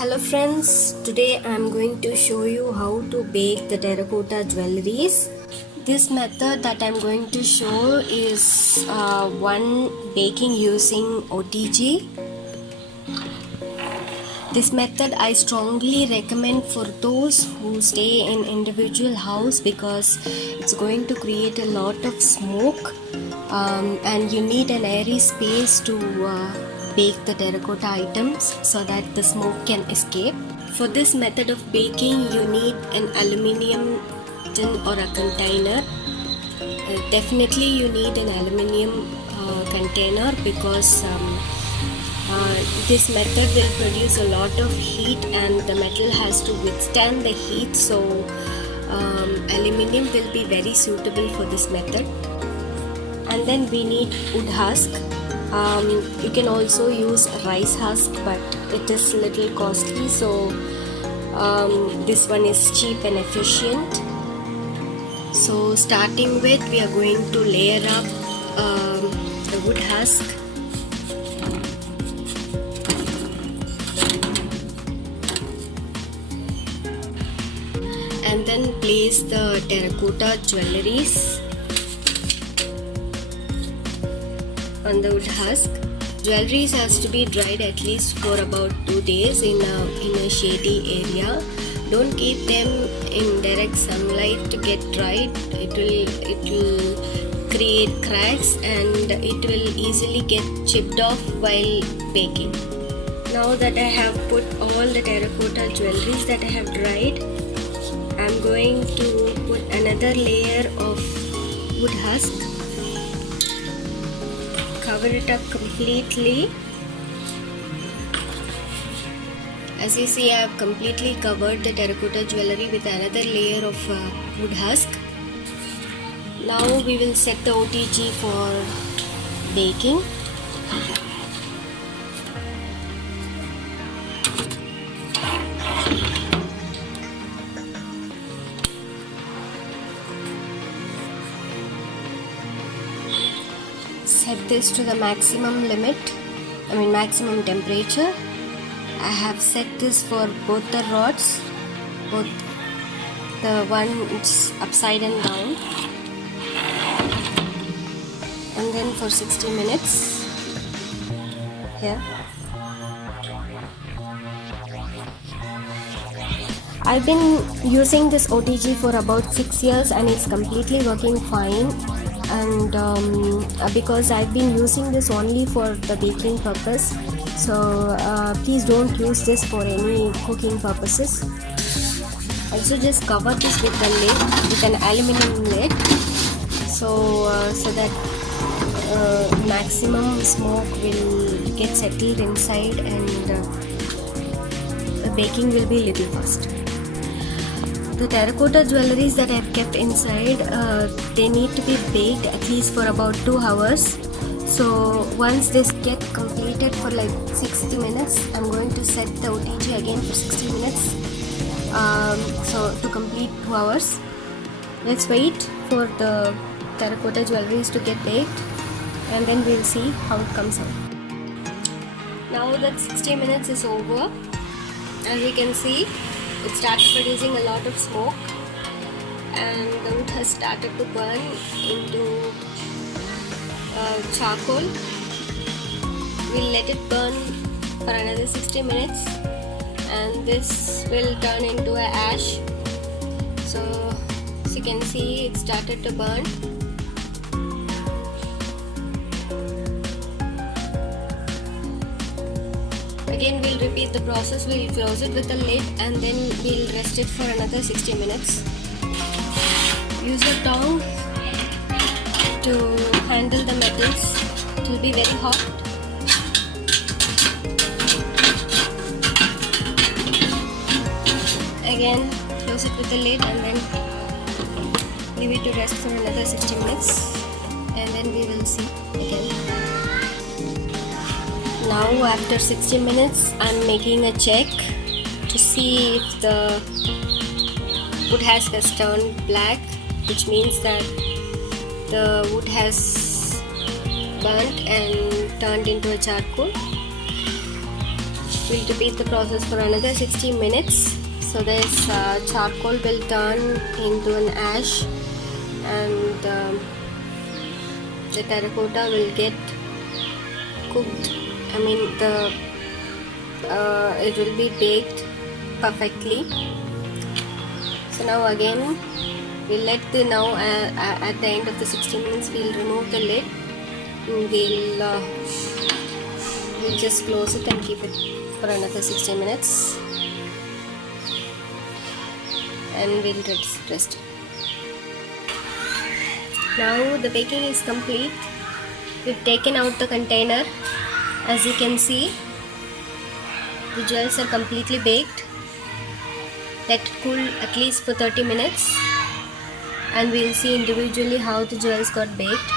Hello friends, today I am going to show you how to bake the terracotta jewelries. This method that I am going to show is one baking using OTG. This method I strongly recommend for those who stay in individual house because it's going to create a lot of smoke and you need an airy space to bake the terracotta items so that the smoke can escape. For this method of baking you need an aluminium tin or a container. Definitely you need an aluminium container because this method will produce a lot of heat and the metal has to withstand the heat, so aluminium will be very suitable for this method. And then we need wood husk. You can also use rice husk, but it is little costly, so this one is cheap and efficient. So starting with, we are going to layer up the wood husk. And then place the terracotta jewelries on the wood husk. Jewelries has to be dried at least for about 2 days in a shady area. Don't keep them in direct sunlight to get dried. It will create cracks and it will easily get chipped off while baking. Now that I have put all the terracotta jewelries that I have dried, I'm going to put another layer of wood husk, cover it up completely. As you see, I have completely covered the terracotta jewelry with another layer of wood husk. Now we will set the OTG for baking. Set this to the maximum maximum temperature. I have set this for both the rods, both the one it's upside and down, and then for 60 minutes here. I've been using this OTG for about 6 years and it's completely working fine. And because I've been using this only for the baking purpose, so please don't use this for any cooking purposes. Also just cover this with a lid, with an aluminium lid, so that maximum smoke will get settled inside and the baking will be little fast. The terracotta jewelries that I've kept inside, they need to be baked at least for about 2 hours. So once this get completed for like 60 minutes, I'm going to set the OTG again for 60 minutes. So to complete 2 hours. Let's wait for the terracotta jewelries to get baked and then we'll see how it comes out. Now that 60 minutes is over, as you can see, it started producing a lot of smoke and the wood has started to burn into charcoal. We'll let it burn for another 60 minutes and this will turn into an ash. So as you can see, it started to burn. Again we'll repeat the process. We'll close it with a lid and then we'll rest it for another 60 minutes. Use a tongue to handle the metals. It will be very hot. Again close it with a lid and then leave it to rest for another 60 minutes and then we will see again. Now after 60 minutes, I'm making a check to see if the wood husk has turned black, which means that the wood has burnt and turned into a charcoal. We'll repeat the process for another 60 minutes. So this charcoal will turn into an ash, and the terracotta will get cooked. I mean, it will be baked perfectly. So now again we'll let the at the end of the 60 minutes we'll remove the lid. We'll just close it and keep it for another 60 minutes, and we'll rest it. Now the baking is complete. We've taken out the container. As you can see, the gels are completely baked. Let it cool at least for 30 minutes, and we'll see individually how the gels got baked.